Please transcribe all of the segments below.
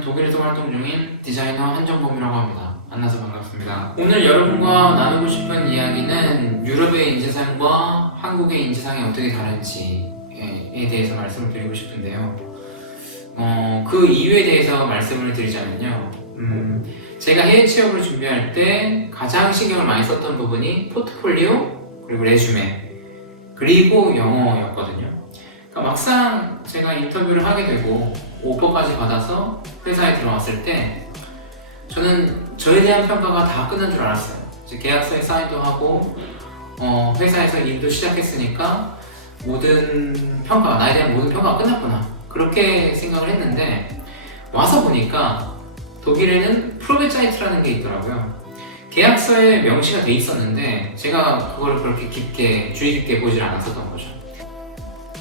저는 독일에서 활동 중인 디자이너 한정범이라고 합니다. 만나서 반갑습니다. 오늘 여러분과 나누고 싶은 이야기는 유럽의 인재상과 한국의 인재상이 어떻게 다른지에 대해서 말씀을 드리고 싶은데요. 그 이유에 대해서 말씀을 드리자면요. 제가 해외 취업을 준비할 때 가장 신경을 많이 썼던 부분이 포트폴리오, 그리고 레주메, 그리고 영어였거든요. 그러니까 막상 제가 인터뷰를 하게 되고 오퍼까지 받아서 회사에 들어왔을 때 저는 저에 대한 평가가 다 끝난 줄 알았어요. 이제 계약서에 사인도 하고 회사에서 일도 시작했으니까 모든 평가, 나에 대한 모든 평가가 끝났구나, 그렇게 생각을 했는데 와서 보니까 독일에는 프로베자이트라는 게 있더라고요. 계약서에 명시가 돼 있었는데 제가 그걸 그렇게 깊게, 주의 깊게 보질 않았었던 거죠.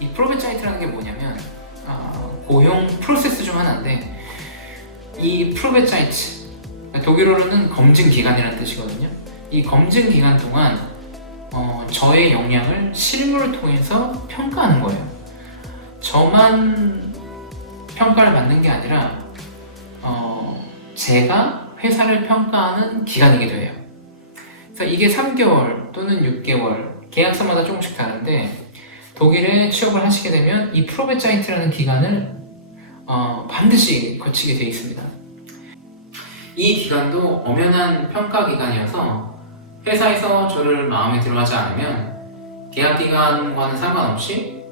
이 프로베자이트라는 게 뭐냐면 고용 프로세스 중 하나인데, 이 프로베자이트, 독일어로는 검증 기간이라는 뜻이거든요. 이 검증 기간 동안 저의 역량을 실무를 통해서 평가하는 거예요. 저만 평가를 받는 게 아니라 제가 회사를 평가하는 기간이기도 해요. 그래서 이게 3개월 또는 6개월, 계약서마다 조금씩 다른데, 독일에 취업을 하시게 되면 이 프로베자이트라는 기간을 반드시 거치게 되어 있습니다. 이 기간도 엄연한 평가 기간이어서 회사에서 저를 마음에 들어하지 않으면 계약 기간과는 상관없이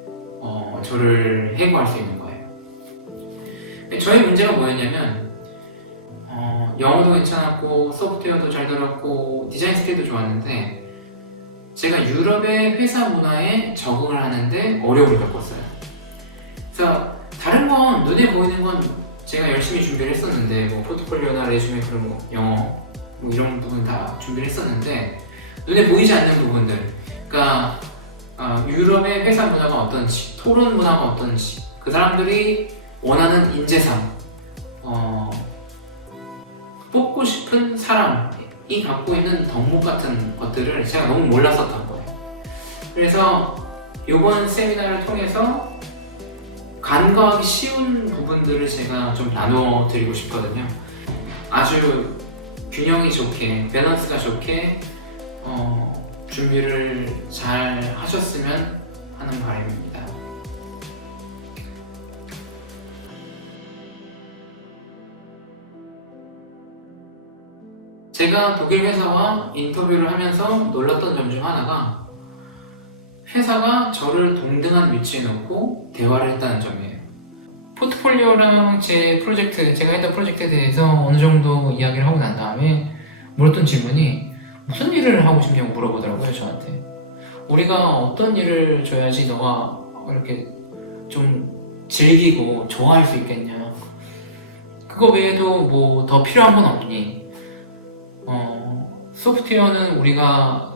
저를 해고할 수 있는 거예요. 저의 문제가 뭐였냐면 영어도 괜찮았고 소프트웨어도 잘 들었고 디자인 스킬도 좋았는데 제가 유럽의 회사 문화에 적응을 하는데 어려움을 겪었어요. 그래서 다른 건 눈에 보이는 건 제가 열심히 준비를 했었는데, 뭐 포트폴리오나 레주메, 그리고 영어 뭐 이런 부분 다 준비를 했었는데 눈에 보이지 않는 부분들, 그러니까 유럽의 회사 문화가 어떤지, 토론 문화가 어떤지, 그 사람들이 원하는 인재상, 뽑고 싶은 사람이 갖고 있는 덕목 같은 것들을 제가 너무 몰랐었던 거예요. 그래서 이번 세미나를 통해서 간과하기 쉬운 부분들을 제가 좀 나눠 드리고 싶거든요. 아주 균형이 좋게, 밸런스가 좋게 준비를 잘 하셨으면 하는 바람입니다. 제가 독일 회사와 인터뷰를 하면서 놀랐던 점 중 하나가 회사가 저를 동등한 위치에 놓고 대화를 했다는 점이에요. 포트폴리오랑 제 프로젝트, 제가 했던 프로젝트에 대해서 어느 정도 이야기를 하고 난 다음에 물었던 질문이 무슨 일을 하고 싶냐고 물어보더라고요, 저한테. 우리가 어떤 일을 줘야지 너가 이렇게 좀 즐기고 좋아할 수 있겠냐, 그거 외에도 뭐 더 필요한 건 없니, 소프트웨어는 우리가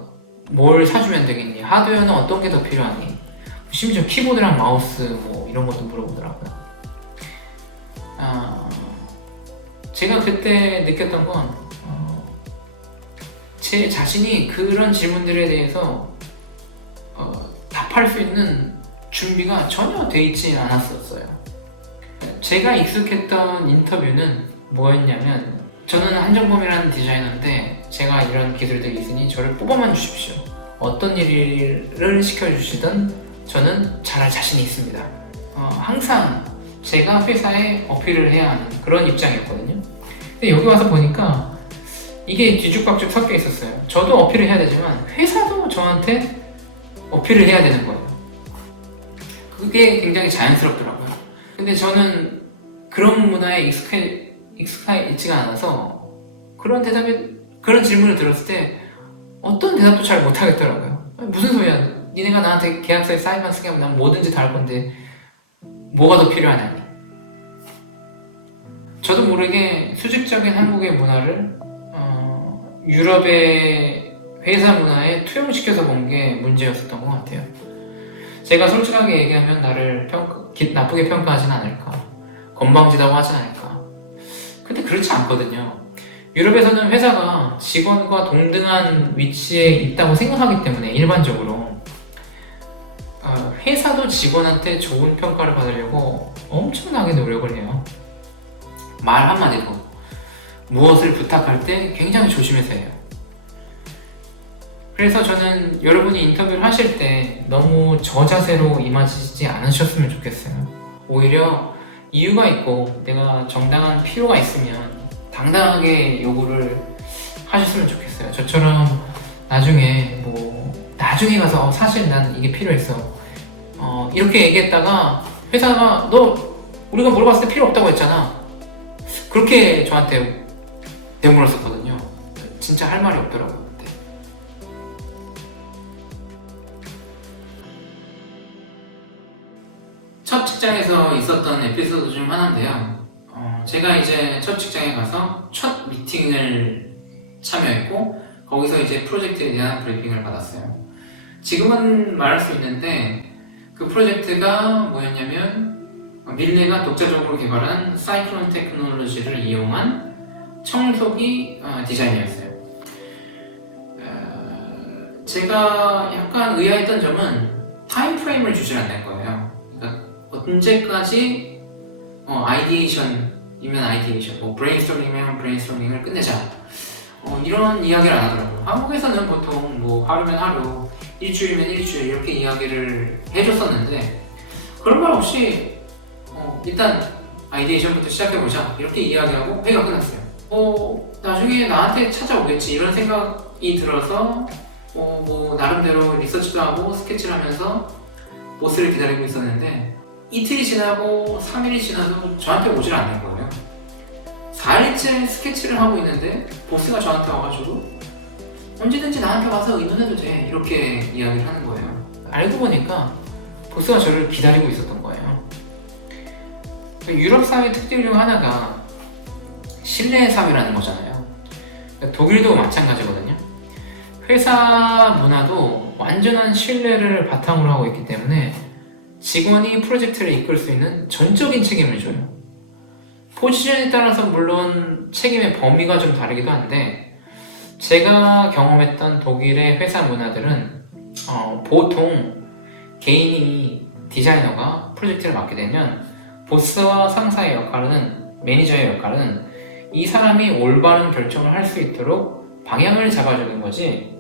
뭘 사주면 되겠니, 하드웨어는 어떤 게 더 필요하니, 심지어 키보드랑 마우스 뭐 이런 것도 물어보더라고요. 제가 그때 느꼈던 건 제 자신이 그런 질문들에 대해서 답할 수 있는 준비가 전혀 돼 있지 않았었어요. 제가 익숙했던 인터뷰는 뭐였냐면, 저는 한정범이라는 디자이너인데 제가 이런 기술들이 있으니 저를 뽑아만 주십시오. 어떤 일을 시켜주시든 저는 잘할 자신이 있습니다. 항상 제가 회사에 어필을 해야 하는 그런 입장이었거든요. 근데 여기 와서 보니까 이게 뒤죽박죽 섞여 있었어요. 저도 어필을 해야 되지만 회사도 저한테 어필을 해야 되는 거예요. 그게 굉장히 자연스럽더라고요. 근데 저는 그런 문화에 익숙해 있지가 않아서 그런 질문을 들었을 때 어떤 대답도 잘 못하겠더라고요. 무슨 소리야, 니네가 나한테 계약서에 사인만 쓰게 하면 난 뭐든지 다 할 건데 뭐가 더 필요하냐니. 저도 모르게 수직적인 한국의 문화를 유럽의 회사 문화에 투영시켜서 본 게 문제였었던 것 같아요. 제가 솔직하게 얘기하면 나를 나쁘게 평가하진 않을까, 건방지다고 하진 않을까. 근데 그렇지 않거든요. 유럽에서는 회사가 직원과 동등한 위치에 있다고 생각하기 때문에 일반적으로 회사도 직원한테 좋은 평가를 받으려고 엄청나게 노력을 해요. 말 한마디도 무엇을 부탁할 때 굉장히 조심해서 해요. 그래서 저는 여러분이 인터뷰를 하실 때 너무 저 자세로 임하시지 않으셨으면 좋겠어요. 오히려 이유가 있고 내가 정당한 필요가 있으면 당당하게 요구를 하셨으면 좋겠어요. 저처럼 나중에 가서 사실 난 이게 필요했어 이렇게 얘기했다가 회사가 너 우리가 물어봤을 때 필요 없다고 했잖아, 그렇게 저한테 되물었었거든요. 진짜 할 말이 없더라고요 그때. 첫 직장에서 있었던 에피소드 중 하나인데요. 제가 이제 첫 직장에 가서 첫 미팅을 참여했고 거기서 이제 프로젝트에 대한 브리핑을 받았어요. 지금은 말할 수 있는데 그 프로젝트가 뭐였냐면 밀레가 독자적으로 개발한 사이클론 테크놀로지를 이용한 청소기 디자인이었어요. 제가 약간 의아했던 점은 타임프레임을 주질 않는 거예요. 그러니까 언제까지 아이디에이션이면 아이디에이션, 브레인스토밍이면 브레인스토밍을 끝내자 이런 이야기를 안 하더라고요. 한국에서는 보통 하루면 하루, 일주일이면 일주일 이렇게 이야기를 해줬었는데 그런 말 없이 일단 아이디에이션부터 시작해보자 이렇게 이야기하고 회의가 끝났어요. 나중에 나한테 찾아오겠지 이런 생각이 들어서 나름대로 리서치도 하고 스케치를 하면서 보스를 기다리고 있었는데 이틀이 지나고 3일이 지나도 저한테 오질 않는 거예요. 4일째 스케치를 하고 있는데 보스가 저한테 와가지고 언제든지 나한테 와서 의논해도 돼 이렇게 이야기를 하는 거예요. 알고 보니까 보스가 저를 기다리고 있었던 거예요. 유럽 사회 특징 중 하나가 신뢰 사회라는 거잖아요. 독일도 마찬가지거든요. 회사 문화도 완전한 신뢰를 바탕으로 하고 있기 때문에 직원이 프로젝트를 이끌 수 있는 전적인 책임을 줘요. 포지션에 따라서 물론 책임의 범위가 좀 다르기도 한데 제가 경험했던 독일의 회사 문화들은 보통 개인이 디자이너가 프로젝트를 맡게 되면 보스와 상사의 역할은, 매니저의 역할은 이 사람이 올바른 결정을 할 수 있도록 방향을 잡아주는 거지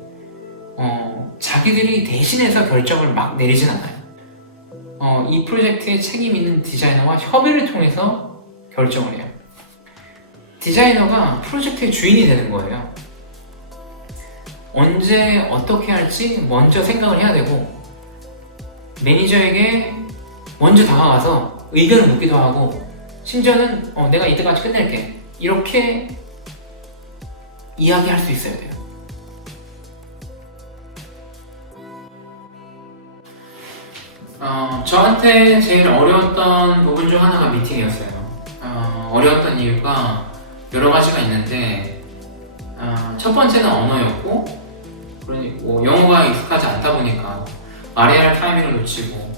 자기들이 대신해서 결정을 막 내리진 않아요. 이 프로젝트에 책임 있는 디자이너와 협의를 통해서 결정을 해요. 디자이너가 프로젝트의 주인이 되는 거예요. 언제 어떻게 할지 먼저 생각을 해야 되고 매니저에게 먼저 다가가서 의견을 묻기도 하고 심지어는 내가 이때까지 끝낼게 이렇게 이야기할 수 있어야 돼요. 저한테 제일 어려웠던 부분 중 하나가 미팅이었어요. 어려웠던 이유가 여러 가지가 있는데 첫 번째는 언어였고 그러니까 영어가 익숙하지 않다 보니까 말해야 할 타이밍을 놓치고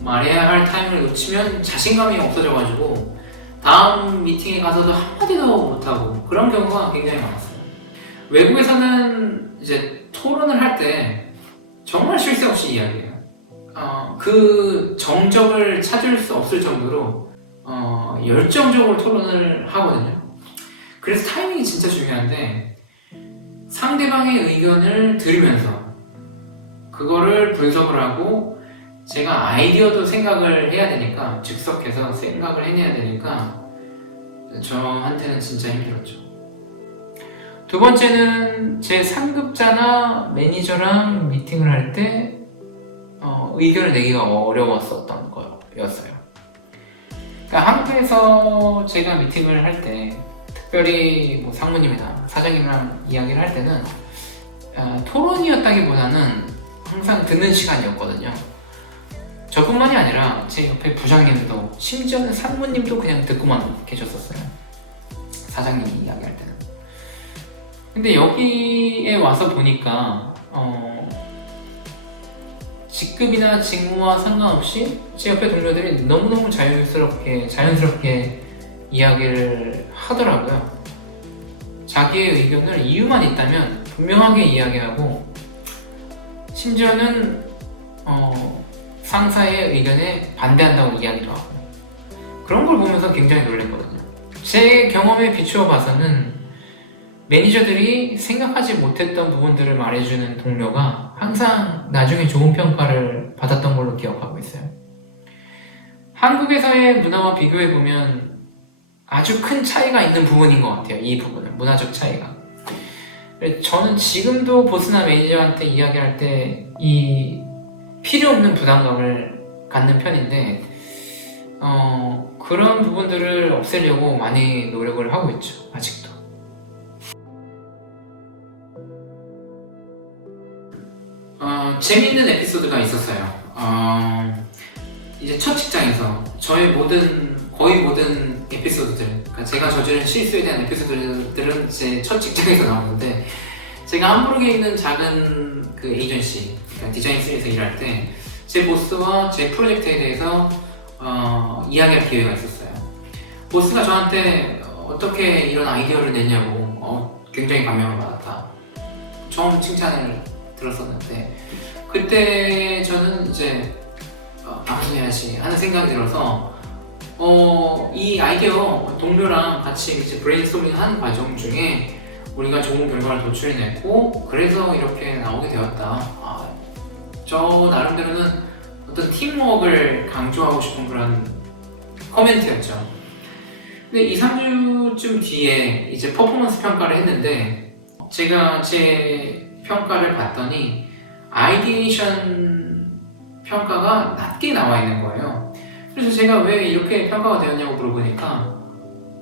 말해야 할 타이밍을 놓치면 자신감이 없어져가지고 다음 미팅에 가서도 한마디도 못하고 그런 경우가 굉장히 많았어요. 외국에서는 이제 토론을 할 때 정말 쉴 새 없이 이야기해요. 그 정적을 찾을 수 없을 정도로 열정적으로 토론을 하거든요. 그래서 타이밍이 진짜 중요한데 상대방의 의견을 들으면서 그거를 분석을 하고 제가 아이디어도 생각을 해야 되니까 즉석해서 생각을 해내야 되니까 저한테는 진짜 힘들었죠. 두 번째는 제 상급자나 매니저랑 미팅을 할 때 의견을 내기가 어려웠었던 거였어요. 그러니까 한국에서 제가 미팅을 할 때 특별히 상무님이나 사장님이랑 이야기를 할 때는 토론이었다기보다는 항상 듣는 시간이었거든요. 저뿐만이 아니라 제 옆에 부장님도 심지어는 상무님도 그냥 듣고만 계셨었어요. 사장님이 이야기할 때는. 근데 여기에 와서 보니까 직급이나 직무와 상관없이 제 옆에 동료들이 너무너무 자연스럽게 이야기를 하더라고요. 자기의 의견을 이유만 있다면 분명하게 이야기하고 심지어는 상사의 의견에 반대한다고 이야기도 하고 그런 걸 보면서 굉장히 놀랐거든요. 제 경험에 비추어 봐서는 매니저들이 생각하지 못했던 부분들을 말해주는 동료가 항상 나중에 좋은 평가를 받았던 걸로 기억하고 있어요. 한국에서의 문화와 비교해보면 아주 큰 차이가 있는 부분인 것 같아요. 이 부분은, 문화적 차이가. 저는 지금도 보스나 매니저한테 이야기할 때 이 필요 없는 부담감을 갖는 편인데 그런 부분들을 없애려고 많이 노력을 하고 있죠. 아직도. 재미있는 에피소드가 있었어요. 이제 첫 직장에서 저의 거의 모든 에피소드들, 그러니까 제가 저지른 실수에 대한 에피소드들은 제 첫 직장에서 나오는데, 제가 함부르크에 있는 작은 그 에이전시, 그러니까 디자인3에서 일할 때 제 보스와 제 프로젝트에 대해서 이야기할 기회가 있었어요. 보스가 저한테 어떻게 이런 아이디어를 냈냐고 굉장히 감명을 받았다, 처음 칭찬을 들었었는데, 그때 저는 이제 방송해야지 하는 생각이 들어서 이 아이디어 동료랑 같이 이제 브레인스토밍 하는 과정 중에 우리가 좋은 결과를 도출해냈고 그래서 이렇게 나오게 되었다. 저 나름대로는 어떤 팀워크를 강조하고 싶은 그런 코멘트였죠. 근데 2, 3주쯤 뒤에 이제 퍼포먼스 평가를 했는데, 제가 제 평가를 봤더니 아이디에이션 평가가 낮게 나와 있는 거예요. 그래서 제가 왜 이렇게 평가가 되었냐고 물어보니까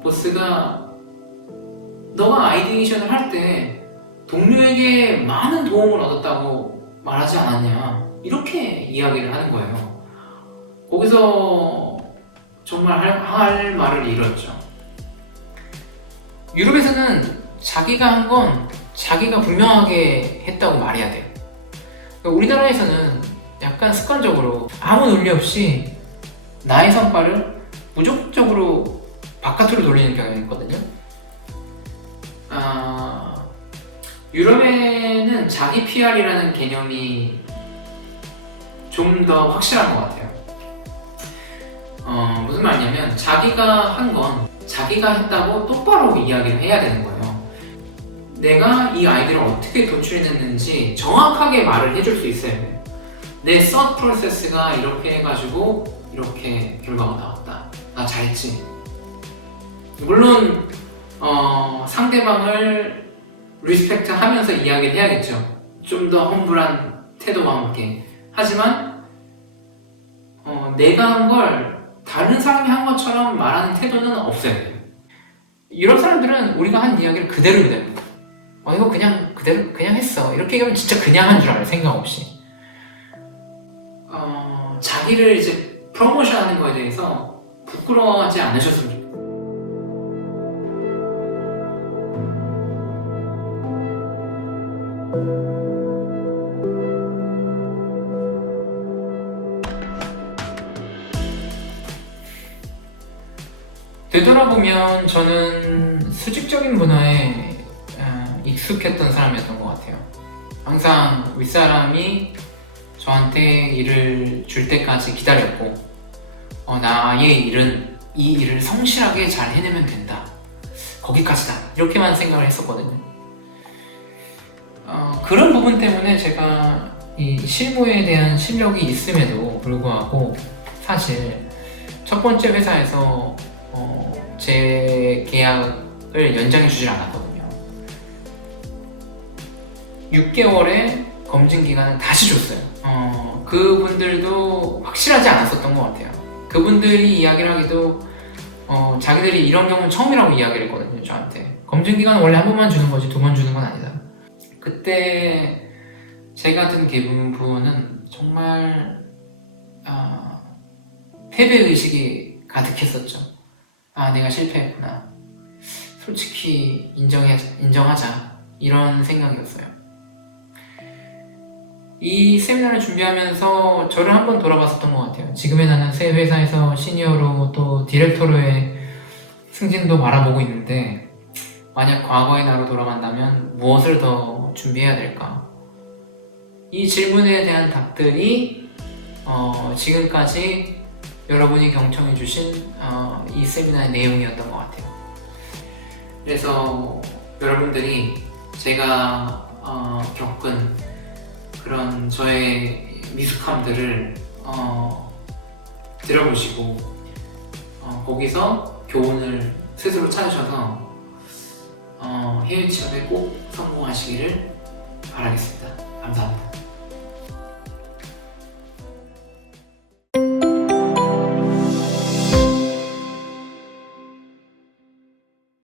보스가 너가 아이디에이션을 할 때 동료에게 많은 도움을 얻었다고 말하지 않았냐, 이렇게 이야기를 하는 거예요. 거기서 정말 할 말을 잃었죠. 유럽에서는 자기가 한 건 자기가 분명하게 했다고 말해야 돼요. 우리나라에서는 약간 습관적으로 아무 논리 없이 나의 성과를 무조건적으로 바깥으로 돌리는 경향이 있거든요. 유럽에는 자기 PR이라는 개념이 좀 더 확실한 것 같아요. 무슨 말이냐면 자기가 한 건 자기가 했다고 똑바로 이야기를 해야 되는 거예요. 내가 이 아이디어를 어떻게 도출해냈는지 정확하게 말을 해줄 수 있어야 돼요. 내 thought process가 이렇게 해가지고 이렇게 결과가 나왔다, 나 잘했지. 물론 상대방을 리스펙트 하면서 이야기를 해야겠죠. 좀 더 험블한 태도와 함께. 하지만 내가 한 걸 다른 사람이 한 것처럼 말하는 태도는 없어야 돼요. 유럽 사람들은 우리가 한 이야기를 그대로 믿어요. 이거 그냥 그대로 그냥 했어, 이렇게 얘기하면 진짜 그냥 한 줄 알아요. 생각 없이. 자기를 이제 프로모션하는 거에 대해서 부끄러워하지 않으셨으면 좋겠어요. 되돌아보면 저는 수직적인 문화에 익숙했던 사람이었던 것 같아요. 항상 윗사람이 저한테 일을 줄 때까지 기다렸고 나의 일은 이 일을 성실하게 잘 해내면 된다, 거기까지다, 이렇게만 생각을 했었거든요. 그런 부분 때문에 제가 이 실무에 대한 실력이 있음에도 불구하고 사실 첫 번째 회사에서 제 계약을 연장해 주질 않았거든요. 6개월의 검증 기간을 다시 줬어요. 그분들도 확실하지 않았었던 것 같아요. 그분들이 이야기를 하기도 자기들이 이런 경우는 처음이라고 이야기를 했거든요. 저한테 검증 기간은 원래 한 번만 주는 거지 2번 주는 건 아니다. 그때 제 같은 기분은 정말 패배의식이 가득했었죠. 내가 실패했구나, 솔직히 인정하자, 이런 생각이었어요. 이 세미나를 준비하면서 저를 한번 돌아봤었던 것 같아요. 지금의 나는 새 회사에서 시니어로 또 디렉터로의 승진도 바라보고 있는데, 만약 과거의 나로 돌아간다면 무엇을 더 준비해야 될까? 이 질문에 대한 답들이 지금까지 여러분이 경청해주신 이 세미나의 내용이었던 것 같아요. 그래서 여러분들이 제가 겪은 그런 저의 미숙함들을 들어보시고 거기서 교훈을 스스로 찾으셔서 해외 취업에 꼭 성공하시기를 바라겠습니다. 감사합니다.